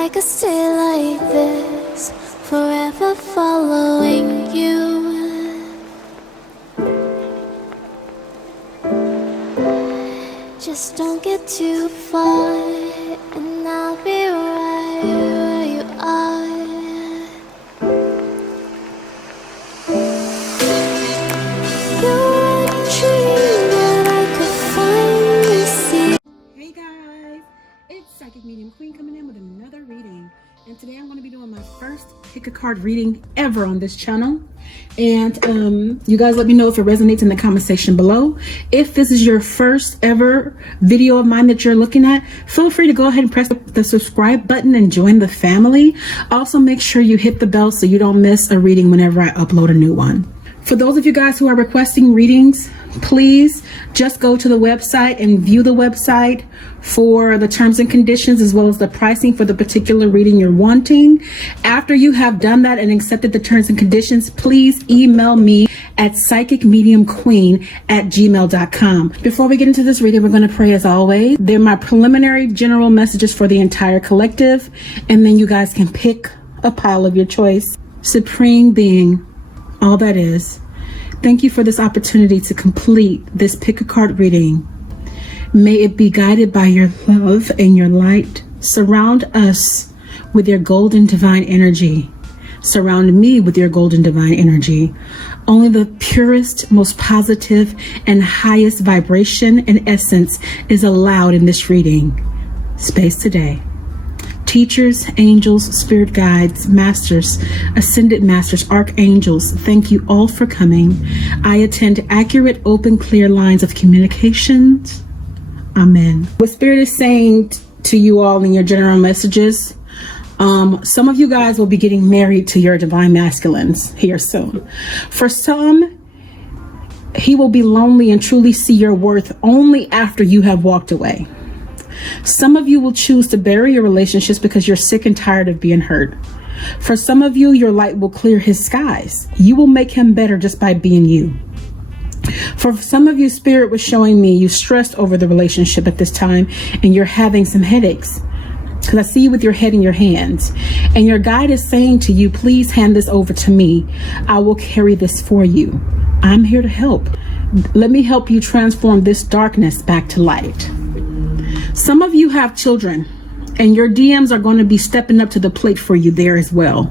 I could stay like this, forever following you. Just don't get too far, and I'll be right where you are. You're a dream that I could finally see. Hey guys, it's Psychic Medium Queen coming in with another reading. And today I'm going to be doing my first pick a card reading ever on this channel. And you guys let me know if it resonates in the comment section below. If this is your first ever video of mine that you're looking at, feel free to go ahead and press the subscribe button and join the family. Also, make sure you hit the bell so you don't miss a reading whenever I upload a new one. For those of you guys who are requesting readings, please just go to the website and view the website for the terms and conditions as well as the pricing for the particular reading you're wanting. After you have done that and accepted the terms and conditions, please email me at psychicmediumqueen@gmail.com. Before we get into this reading, we're going to pray as always. They're my preliminary general messages for the entire collective, and then you guys can pick a pile of your choice. Supreme Being, all that is, thank you for this opportunity to complete this pick a card reading. May it be guided by your love and your light. Surround us with your golden divine energy. Surround me with your golden divine energy. Only the purest, most positive, and highest vibration and essence is allowed in this reading. Space today. Teachers, angels, spirit guides, masters, ascended masters, archangels, thank you all for coming. I attend accurate, open, clear lines of communications. Amen. What Spirit is saying to you all in your general messages, some of you guys will be getting married to your divine masculines here soon. For some, he will be lonely and truly see your worth only after you have walked away. Some of you will choose to bury your relationships because you're sick and tired of being hurt. For some of you, your light will clear his skies. You will make him better just by being you. For some of you, Spirit was showing me you stressed over the relationship at this time and you're having some headaches. Because I see you with your head in your hands. And your guide is saying to you, please hand this over to me. I will carry this for you. I'm here to help. Let me help you transform this darkness back to light. Some of you have children, and your DMs are going to be stepping up to the plate for you there as well.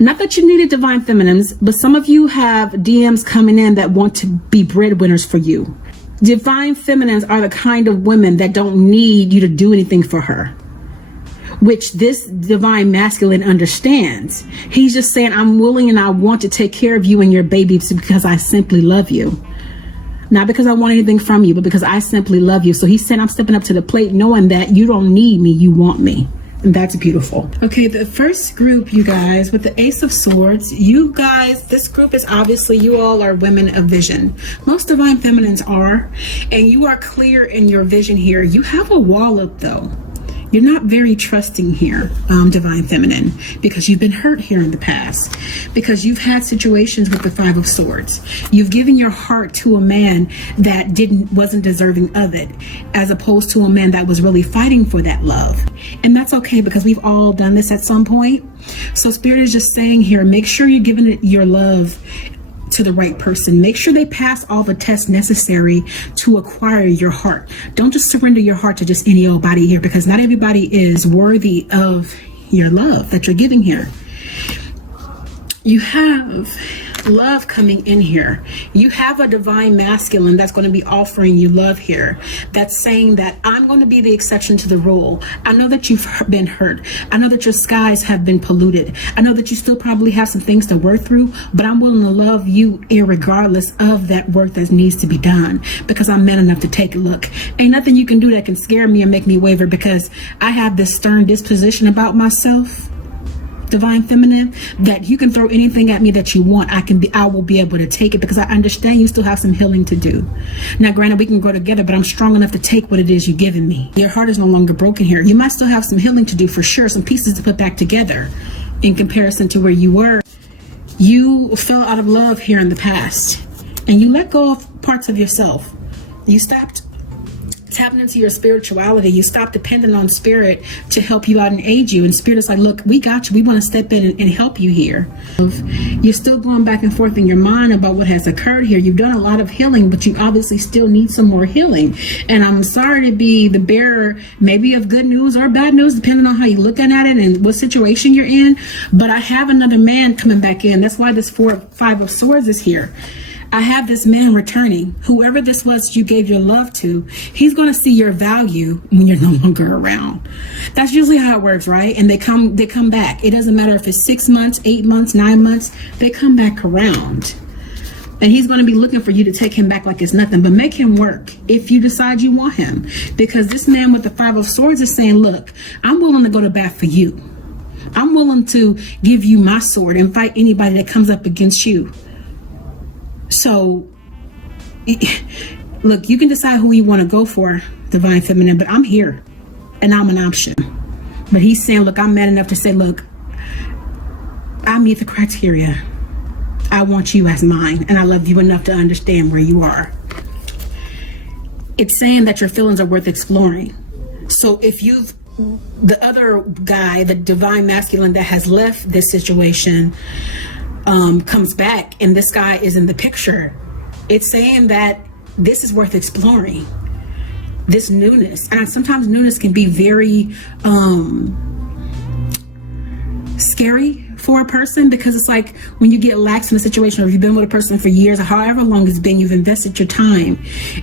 Not that you needed divine feminines, but some of you have DMs coming in that want to be breadwinners for you. Divine feminines are the kind of women that don't need you to do anything for her, which this divine masculine understands. He's just saying, I'm willing and I want to take care of you and your babies because I simply love you. Not because I want anything from you, but because I simply love you. So he's saying I'm stepping up to the plate knowing that you don't need me, you want me. And that's beautiful. Okay, the first group, you guys, with the Ace of Swords, you guys, this group is obviously, you all are women of vision. Most divine feminines are, and you are clear in your vision here. You have a wall up though. You're not very trusting here, divine feminine, because you've been hurt here in the past, because you've had situations with the Five of Swords. You've given your heart to a man that wasn't deserving of it, as opposed to a man that was really fighting for that love. And that's okay, because we've all done this at some point. So Spirit is just saying here, make sure you're giving it your love to the right person. Make sure they pass all the tests necessary to acquire your heart. Don't just surrender your heart to just any old body here, because not everybody is worthy of your love that you're giving here. You have love coming in here. You have a divine masculine that's going to be offering you love here. That's saying that I'm going to be the exception to the rule. I know that you've been hurt. I know that your skies have been polluted. I know that you still probably have some things to work through, but I'm willing to love you irregardless of that work that needs to be done, because I'm man enough to take a look. Ain't nothing you can do that can scare me or make me waver, because I have this stern disposition about myself, divine feminine, that you can throw anything at me that you want. I will be able to take it, because I understand you still have some healing to do. Now granted, we can grow together, but I'm strong enough to take what it is you're giving me. Your heart is no longer broken here. You might still have some healing to do for sure, some pieces to put back together in comparison to where you were. You fell out of love here in the past, and you let go of parts of yourself. You stopped tapping into your spirituality. You stop depending on spirit to help you out and aid you. And spirit is like, look, we got you. We want to step in and help you here. You're still going back and forth in your mind about what has occurred here. You've done a lot of healing, but you obviously still need some more healing. And I'm sorry to be the bearer, maybe of good news or bad news, depending on how you're looking at it and what situation you're in. But I have another man coming back in. That's why this 5 of Swords is here. I have this man returning. Whoever this was you gave your love to, he's going to see your value when you're no longer around. That's usually how it works, right? And they come back. It doesn't matter if it's 6 months, 8 months, 9 months, they come back around. And he's going to be looking for you to take him back like it's nothing, but make him work if you decide you want him. Because this man with the 5 of Swords is saying, look, I'm willing to go to bat for you. I'm willing to give you my sword and fight anybody that comes up against you. So, look, you can decide who you want to go for, Divine Feminine, but I'm here and I'm an option. But he's saying, look, I'm mad enough to say, look, I meet the criteria. I want you as mine, and I love you enough to understand where you are. It's saying that your feelings are worth exploring. So if the other guy, the Divine Masculine that has left this situation, comes back and this guy is in the picture, it's saying that this is worth exploring, this newness. And sometimes newness can be very scary for a person, because it's like when you get lax in a situation, or you've been with a person for years or however long it's been, you've invested your time,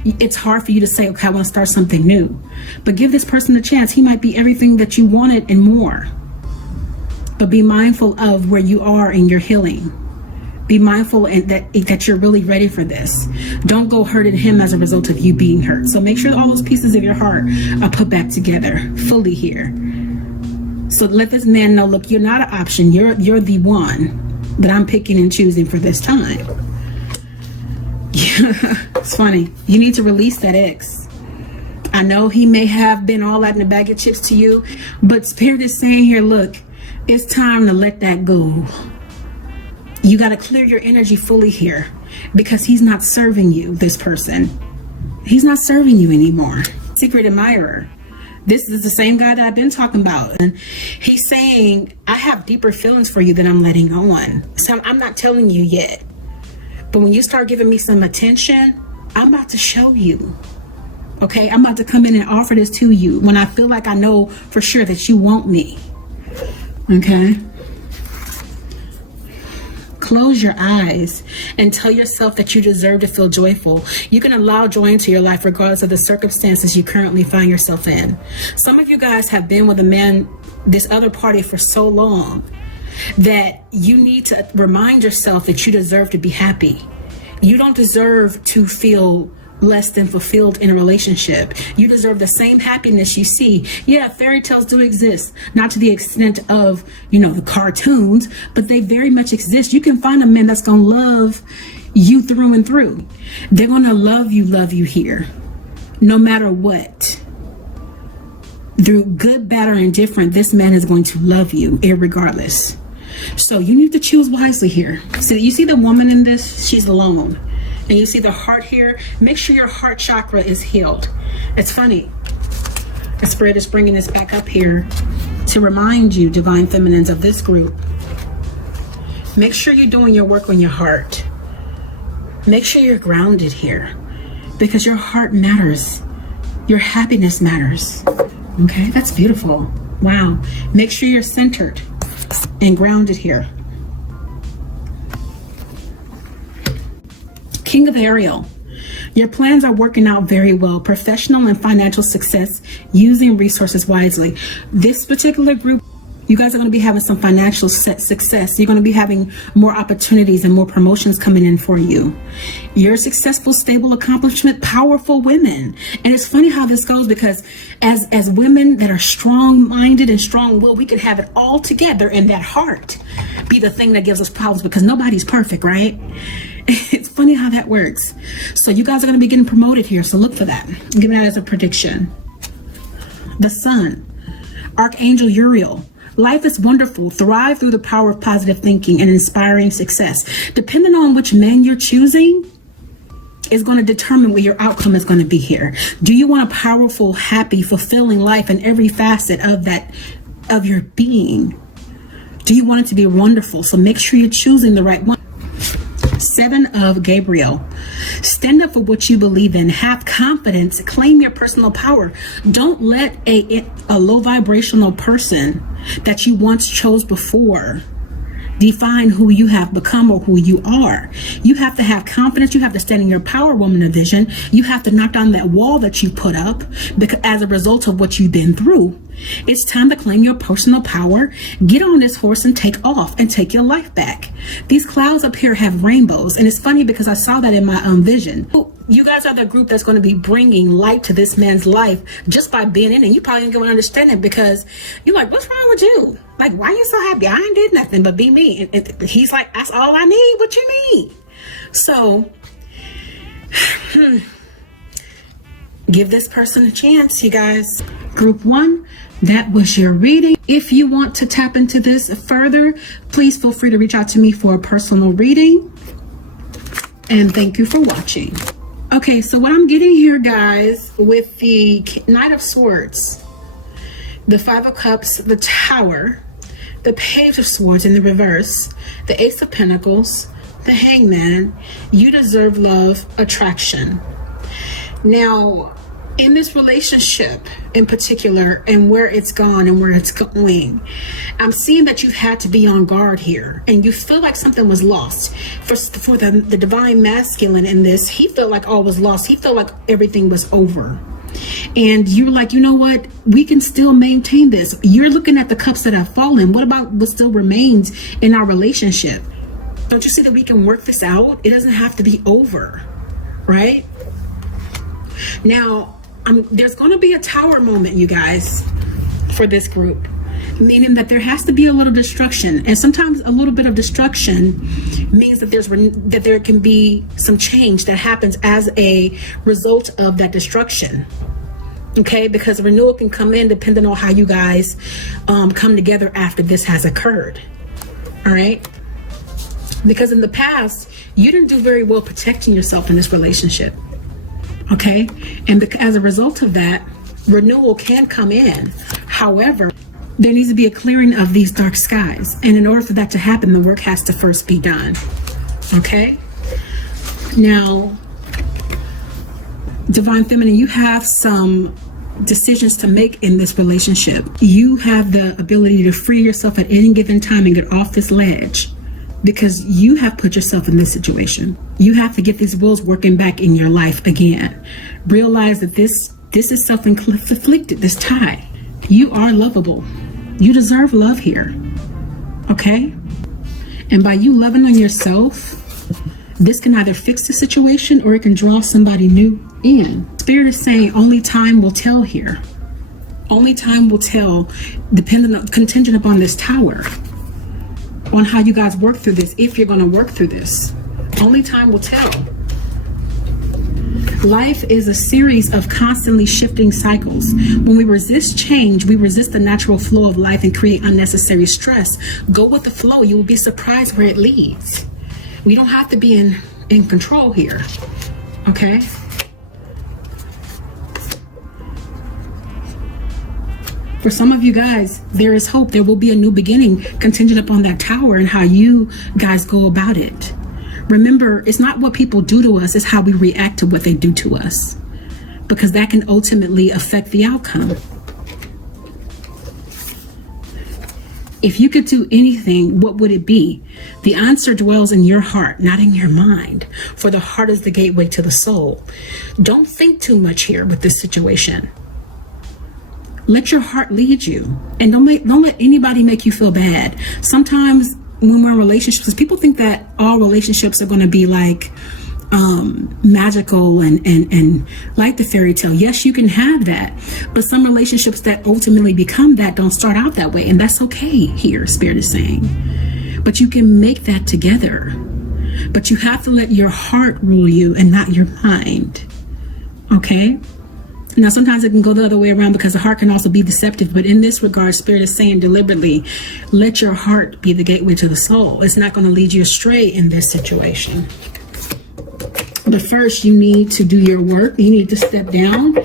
it's hard for you to say, okay, I want to start something new. But give this person a chance. He might be everything that you wanted and more. But be mindful of where you are in your healing. Be mindful that you're really ready for this. Don't go hurting him as a result of you being hurt. So make sure all those pieces of your heart are put back together fully here. So let this man know, look, you're not an option. You're the one that I'm picking and choosing for this time. Yeah, it's funny. You need to release that ex. I know he may have been all that in a bag of chips to you, but Spirit is saying here, look, it's time to let that go. You got to clear your energy fully here, because he's not serving you, this person. He's not serving you anymore. Secret admirer. This is the same guy that I've been talking about. And he's saying, I have deeper feelings for you than I'm letting on. So I'm not telling you yet. But when you start giving me some attention, I'm about to show you. Okay? I'm about to come in and offer this to you when I feel like I know for sure that you want me. Okay? Close your eyes and tell yourself that you deserve to feel joyful. You can allow joy into your life regardless of the circumstances you currently find yourself in. Some of you guys have been with a man, this other party, for so long that you need to remind yourself that you deserve to be happy. You don't deserve to feel less than fulfilled in a relationship. You deserve the same happiness you see. Yeah, fairy tales do exist, not to the extent of, the cartoons, but they very much exist. You can find a man that's gonna love you through and through. They're gonna love you here, no matter what. Through good, bad, or indifferent, this man is going to love you irregardless. So you need to choose wisely here. So you see the woman in this, she's alone. And you see the heart here. Make sure your heart chakra is healed. It's funny. The Spirit is bringing this back up here to remind you, Divine Feminines, of this group. Make sure you're doing your work on your heart. Make sure you're grounded here, because your heart matters. Your happiness matters. Okay, that's beautiful. Wow. Make sure you're centered and grounded here. King of Ariel, your plans are working out very well. Professional and financial success, using resources wisely. This particular group, you guys are going to be having some financial success. You're going to be having more opportunities and more promotions coming in for you. You're successful, stable, accomplishment, powerful women. And it's funny how this goes, because as women that are strong-minded and strong-willed, we could have it all together, and that heart be the thing that gives us problems, because nobody's perfect, right? It's funny how that works. So you guys are going to be getting promoted here, so look for that. I'm giving that as a prediction. The Sun, Archangel Uriel. Life is wonderful. Thrive through the power of positive thinking and inspiring success. Depending on which man you're choosing, is going to determine what your outcome is going to be here. Do you want a powerful, happy, fulfilling life in every facet of your being? Do you want it to be wonderful? So make sure you're choosing the right one. 7 of Gabriel. Stand up for what you believe in. Have confidence. Claim your personal power. Don't let a low vibrational person that you once chose before define who you have become or who you are. You have to have confidence. You have to stand in your power, woman of vision. You have to knock down that wall that you put up because as a result of what you've been through. It's time to claim your personal power. Get on this horse and take off and take your life back. These clouds up here have rainbows, and it's funny because I saw that in my vision. You guys are the group that's going to be bringing light to this man's life just by being in it. You probably ain't going to understand it because you're like, what's wrong with you? Like, why are you so happy? I ain't did nothing but be me. And he's like, that's all I need. What you mean? So, give this person a chance, you guys. Group 1, that was your reading. If you want to tap into this further, please feel free to reach out to me for a personal reading. And thank you for watching. Okay, so what I'm getting here, guys, with the Knight of Swords, the 5 of Cups, the Tower, the Page of Swords in the reverse, the Ace of Pentacles, the Hangman, you deserve love, attraction. Now, in this relationship in particular and where it's gone and where it's going, I'm seeing that you've had to be on guard here and you feel like something was lost. For the divine masculine in this, he felt like all was lost. He felt like everything was over. And you're like, you know what? We can still maintain this. You're looking at the cups that have fallen. What about what still remains in our relationship? Don't you see that we can work this out? It doesn't have to be over, right? Now, there's going to be a tower moment, you guys, for this group, meaning that there has to be a little destruction. And sometimes a little bit of destruction means that there can be some change that happens as a result of that destruction. Okay, because renewal can come in depending on how you guys come together after this has occurred. All right, because in the past you didn't do very well protecting yourself in this relationship. Okay, and as a result of that, renewal can come in. However, there needs to be a clearing of these dark skies, and in order for that to happen, the work has to first be done. Okay, now, Divine Feminine, you have some decisions to make in this relationship. You have the ability to free yourself at any given time and get off this ledge, because you have put yourself in this situation. You have to get these wheels working back in your life again. Realize that this is self-inflicted, this tie. You are lovable. You deserve love here. Okay? And by you loving on yourself, this can either fix the situation or it can draw somebody new in. Spirit is saying only time will tell here. Only time will tell, contingent upon this tower, on how you guys work through this, if you're going to work through this. Only time will tell. Life is a series of constantly shifting cycles. When we resist change, we resist the natural flow of life and create unnecessary stress. Go with the flow. You will be surprised where it leads. We don't have to be in control here. Okay? For some of you guys, there is hope. There will be a new beginning contingent upon that tower and how you guys go about it. Remember, it's not what people do to us, it's how we react to what they do to us, because that can ultimately affect the outcome. If you could do anything, what would it be? The answer dwells in your heart, not in your mind, for the heart is the gateway to the soul. Don't think too much here with this situation. Let your heart lead you, and don't let anybody make you feel bad. Sometimes when we're in relationships, people think that all relationships are going to be like magical and like the fairy tale. Yes, you can have that, but some relationships that ultimately become that don't start out that way, and that's okay here, Spirit is saying. But you can make that together, but you have to let your heart rule you and not your mind. Okay? Now, sometimes it can go the other way around because the heart can also be deceptive. But in this regard, Spirit is saying deliberately, let your heart be the gateway to the soul. It's not going to lead you astray in this situation. But first, you need to do your work. You need to step down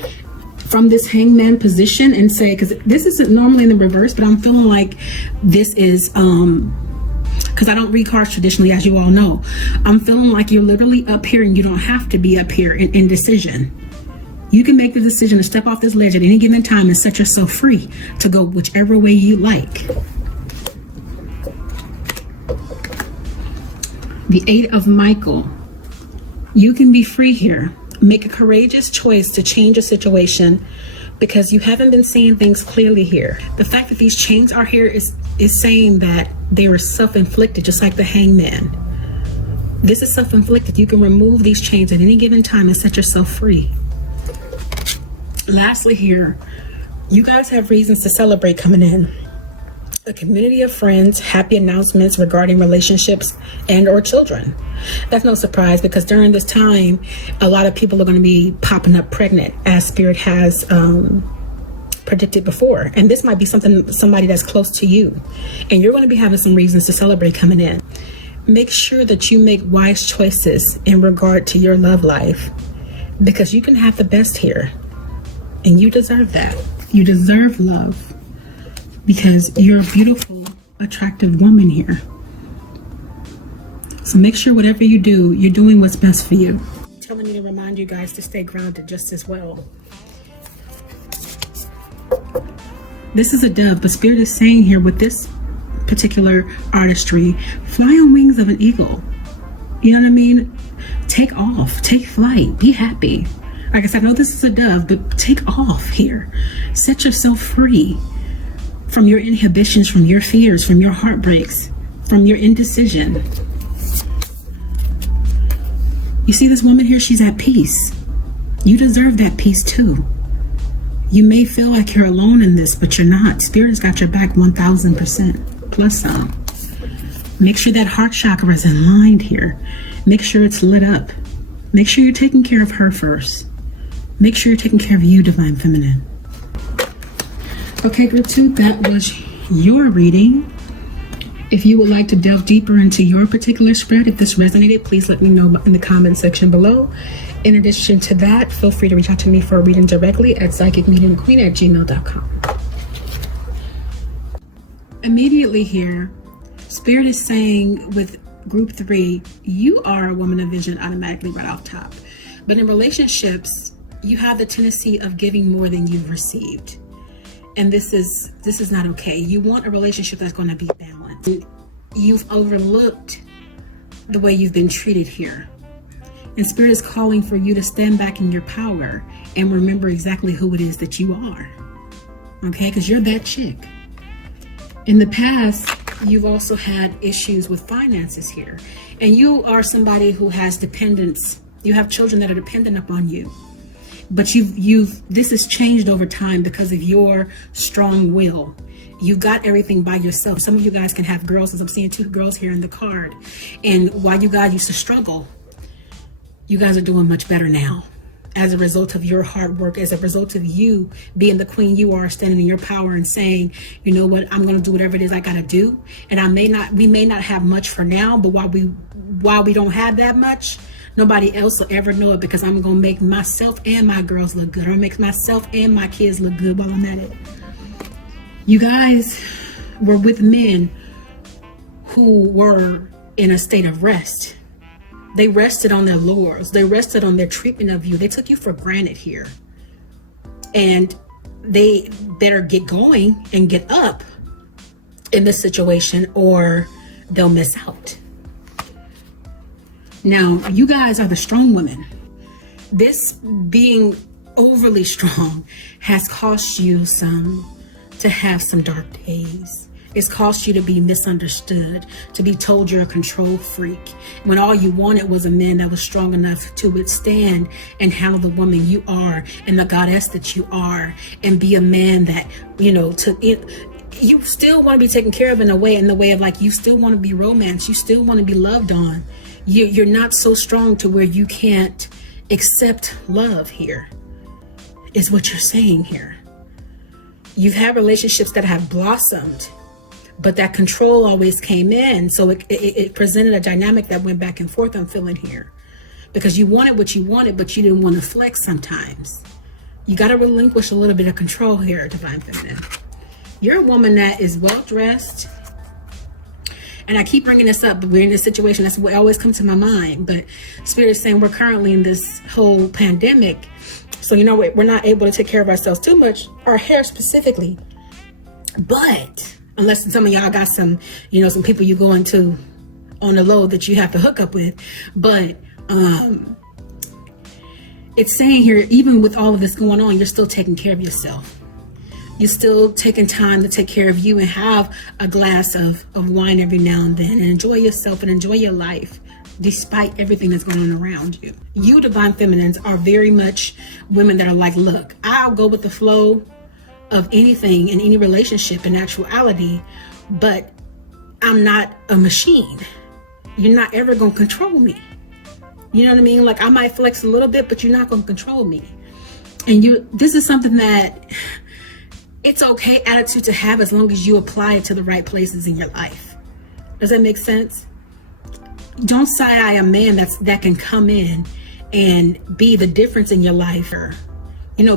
from this hangman position and say, because this isn't normally in the reverse, but I'm feeling like this is, because I don't read cards traditionally, as you all know. I'm feeling like you're literally up here and you don't have to be up here in indecision. You can make the decision to step off this ledge at any given time and set yourself free to go whichever way you like. The Eight of Michael. You can be free here. Make a courageous choice to change a situation because you haven't been seeing things clearly here. The fact that these chains are here is saying that they were self-inflicted, just like the hangman. This is self-inflicted. You can remove these chains at any given time and set yourself free. Lastly here, you guys have reasons to celebrate coming in. A community of friends, happy announcements regarding relationships and or children. That's no surprise because during this time, a lot of people are going to be popping up pregnant, as Spirit has predicted before. And this might be somebody that's close to you. And you're going to be having some reasons to celebrate coming in. Make sure that you make wise choices in regard to your love life because you can have the best here. And you deserve that. You deserve love. Because you're a beautiful, attractive woman here. So make sure whatever you do, you're doing what's best for you. I'm telling you to remind you guys to stay grounded just as well. This is a dove, but Spirit is saying here with this particular artistry, fly on wings of an eagle. You know what I mean? Take off, take flight, be happy. Like I said, I know this is a dove, but take off here. Set yourself free from your inhibitions, from your fears, from your heartbreaks, from your indecision. You see this woman here, she's at peace. You deserve that peace too. You may feel like you're alone in this, but you're not. Spirit has got your back 1000% plus some. Make sure that heart chakra is aligned here. Make sure it's lit up. Make sure you're taking care of her first. Make sure you're taking care of you, Divine Feminine. Okay, group 2, that was your reading. If you would like to delve deeper into your particular spread, if this resonated, please let me know in the comment section below. In addition to that, feel free to reach out to me for a reading directly at psychicmediumqueen@gmail.com. Immediately here, Spirit is saying with group 3, you are a woman of vision automatically right off top. But in relationships, you have the tendency of giving more than you've received. And this is not okay. You want a relationship that's going to be balanced. You've overlooked the way you've been treated here. And Spirit is calling for you to stand back in your power and remember exactly who it is that you are. Okay, because you're that chick. In the past, you've also had issues with finances here. And you are somebody who has dependents. You have children that are dependent upon you. But this has changed over time because of your strong will. You got everything by yourself. Some of you guys can have girls, as I'm seeing 2 girls here in the card. And while you guys used to struggle, you guys are doing much better now. As a result of your hard work, as a result of you being the queen you are, standing in your power and saying, you know what, I'm gonna do whatever it is I gotta do. And we may not have much for now, but while we don't have that much, nobody else will ever know it because I'm going to make myself and my girls look good. I'm going to make myself and my kids look good while I'm at it. You guys were with men who were in a state of rest. They rested on their laurels. They rested on their treatment of you. They took you for granted here. And they better get going and get up in this situation or they'll miss out. Now, you guys are the strong women. This being overly strong has cost you to have some dark days. It's cost you to be misunderstood, to be told you're a control freak, when all you wanted was a man that was strong enough to withstand and handle the woman you are and the goddess that you are, and be a man that, you still want to be taken care of in the way of like, you still want to be romanced, you still want to be loved on. You're not so strong to where you can't accept love here, is what you're saying here. You've had relationships that have blossomed, but that control always came in. So it presented a dynamic that went back and forth, I'm feeling here. because you wanted what you wanted, but you didn't want to flex sometimes. You got to relinquish a little bit of control here, Divine Feminine. You're a woman that is well-dressed. And I keep bringing this up, but we're in this situation. That's what always comes to my mind. But Spirit is saying we're currently in this whole pandemic. So, you know, we're not able to take care of ourselves too much, our hair specifically. But unless some of y'all got some, you know, some people you go into on the low that you have to hook up with. But it's saying here, even with all of this going on, you're still taking care of yourself. You're still taking time to take care of you and have a glass of wine every now and then and enjoy yourself and enjoy your life despite everything that's going on around you. You Divine Feminines are very much women that are like, look, I'll go with the flow of anything in any relationship in actuality, but I'm not a machine. You're not ever going to control me. You know what I mean? Like, I might flex a little bit, but you're not going to control me. And this is something that it's okay attitude to have as long as you apply it to the right places in your life. Does that make sense? Don't side-eye a man that can come in and be the difference in your life. Or, you know,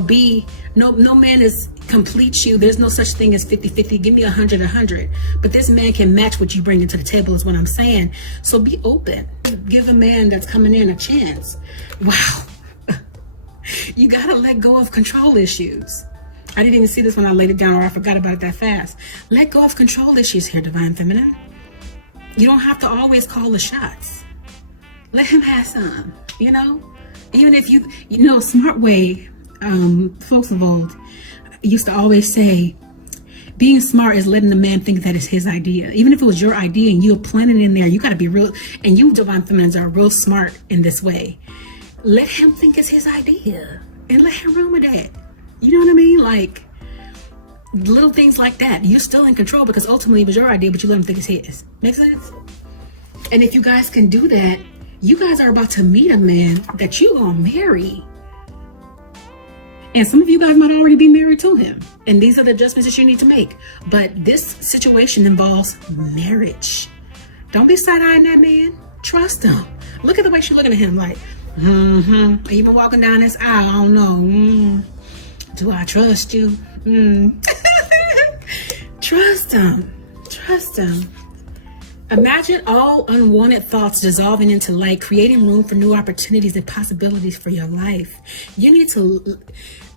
no man completes you. There's no such thing as 50-50. Give me 100. But this man can match what you bring into the table is what I'm saying. So be open. Give a man that's coming in a chance. Wow. You got to let go of control issues. I didn't even see this when I laid it down, or I forgot about it that fast. Let go of control issues here, Divine Feminine. You don't have to always call the shots. Let him have some, you know? Even if you know, smart way, folks of old used to always say, being smart is letting the man think that it's his idea. Even if it was your idea and you're planning it in there, you got to be real. And you Divine Feminines are real smart in this way. Let him think it's his idea and let him run with that. You know what I mean? Like, little things like that. You're still in control because ultimately it was your idea, but you let him think it's his. Make sense? And if you guys can do that, you guys are about to meet a man that you're going to marry. And some of you guys might already be married to him. And these are the adjustments that you need to make. But this situation involves marriage. Don't be side-eyeing that man. Trust him. Look at the way she's looking at him like, Even walking down this aisle, I don't know. Do I trust you? Trust him. Trust him. Imagine all unwanted thoughts dissolving into light, creating room for new opportunities and possibilities for your life. You need to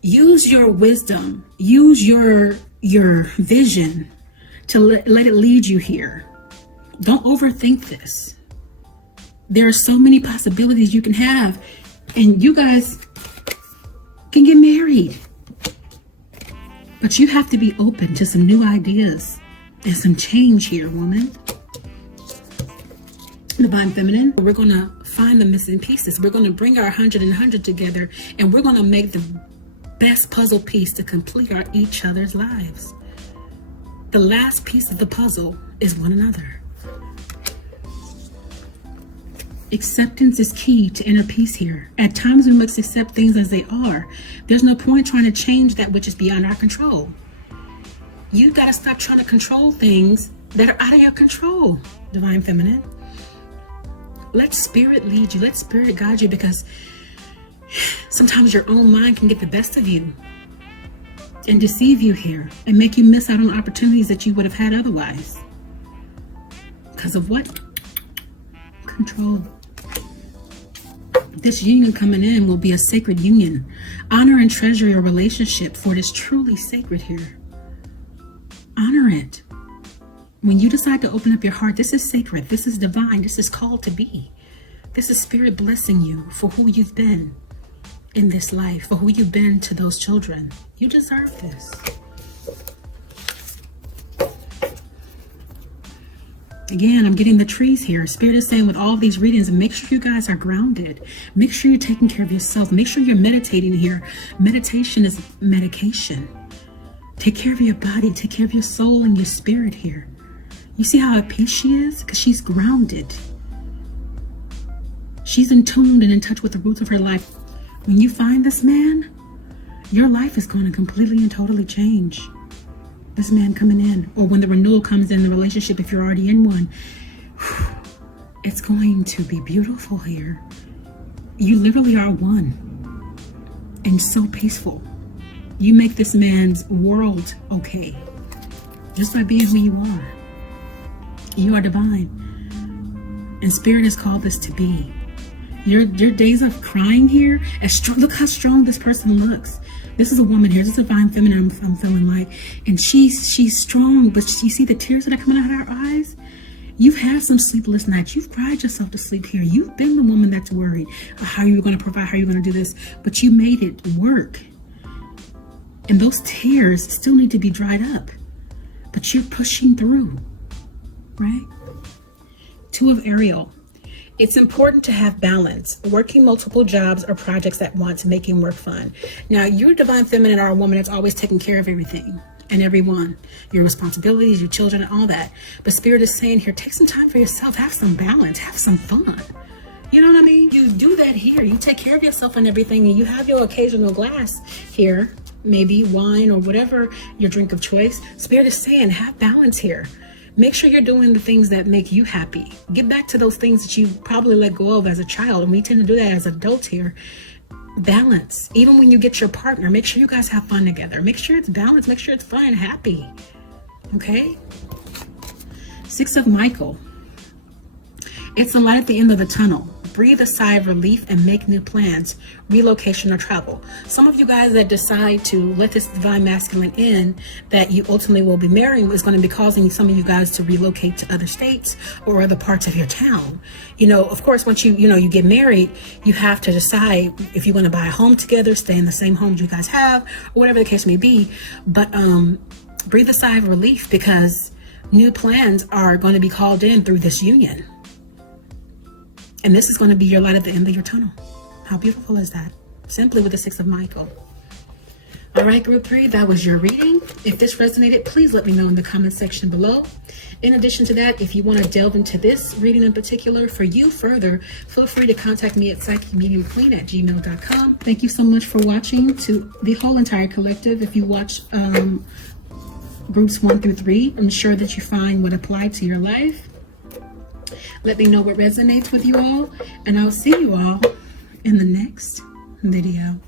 use your wisdom, use your vision to let it lead you here. Don't overthink this. There are so many possibilities you can have, and you guys can get married. But you have to be open to some new ideas and some change here, woman. Divine Feminine, we're going to find the missing pieces. We're going to bring our 100 and 100 together, and we're going to make the best puzzle piece to complete each other's lives. The last piece of the puzzle is one another. Acceptance is key to inner peace here. At times we must accept things as they are. There's no point trying to change that which is beyond our control. You got to stop trying to control things that are out of your control, Divine Feminine. Let spirit lead you. Let spirit guide you, because sometimes your own mind can get the best of you and deceive you here and make you miss out on opportunities that you would have had otherwise. Because of what? Control. This union coming in will be a sacred union. Honor and treasure your relationship, for it is truly sacred here. Honor it. When you decide to open up your heart, this is sacred. This is divine. This is called to be. This is spirit blessing you for who you've been in this life, for who you've been to those children. You deserve this. Again, I'm getting the trees here. Spirit is saying with all of these readings, make sure you guys are grounded. Make sure you're taking care of yourself. Make sure you're meditating here. Meditation is medication. Take care of your body. Take care of your soul and your spirit here. You see how at peace she is? Because she's grounded. She's in tune and in touch with the roots of her life. When you find this man, your life is going to completely and totally change. This man coming in, or when the renewal comes in the relationship, if you're already in one, it's going to be beautiful here. You literally are one and so peaceful. You make this man's world okay just by being who you are. You are divine, and Spirit has called this to be. Your days of crying here, look how strong this person looks. This is a woman here. This is a divine feminine I'm feeling like, and she's strong, but you see the tears that are coming out of her eyes. You've had some sleepless nights. You've cried yourself to sleep here. You've been the woman that's worried how you're going to provide, how you're going to do this, but you made it work. And those tears still need to be dried up, but you're pushing through, right? Two of Ariel. It's important to have balance, working multiple jobs or projects at once, making work fun. Now, you're divine feminine or a woman that's always taking care of everything and everyone, your responsibilities, your children, and all that. But Spirit is saying here, take some time for yourself, have some balance, have some fun. You know what I mean? You do that here. You take care of yourself and everything, and you have your occasional glass here, maybe wine or whatever your drink of choice. Spirit is saying, have balance here. Make sure you're doing the things that make you happy. Get back to those things that you probably let go of as a child. And we tend to do that as adults here. Balance. Even when you get your partner, make sure you guys have fun together. Make sure it's balanced. Make sure it's fun and happy. Okay? Six of Michael. It's the light at the end of the tunnel. Breathe a sigh of relief and make new plans, relocation or travel. Some of you guys that decide to let this divine masculine in that you ultimately will be marrying is going to be causing some of you guys to relocate to other states or other parts of your town. You know, of course, once you get married, you have to decide if you're going to buy a home together, stay in the same home you guys have, or whatever the case may be. But breathe a sigh of relief because new plans are going to be called in through this union. And this is going to be your light at the end of your tunnel. How beautiful is that? Simply with the Six of Michael. All right, group 3, that was your reading. If this resonated, please let me know in the comment section below. In addition to that, if you want to delve into this reading in particular for you further, feel free to contact me at psychicmediumqueen@gmail.com. Thank you so much for watching. To the whole entire collective, if you watch groups 1 through 3, I'm sure that you find what applied to your life. Let me know what resonates with you all, and I'll see you all in the next video.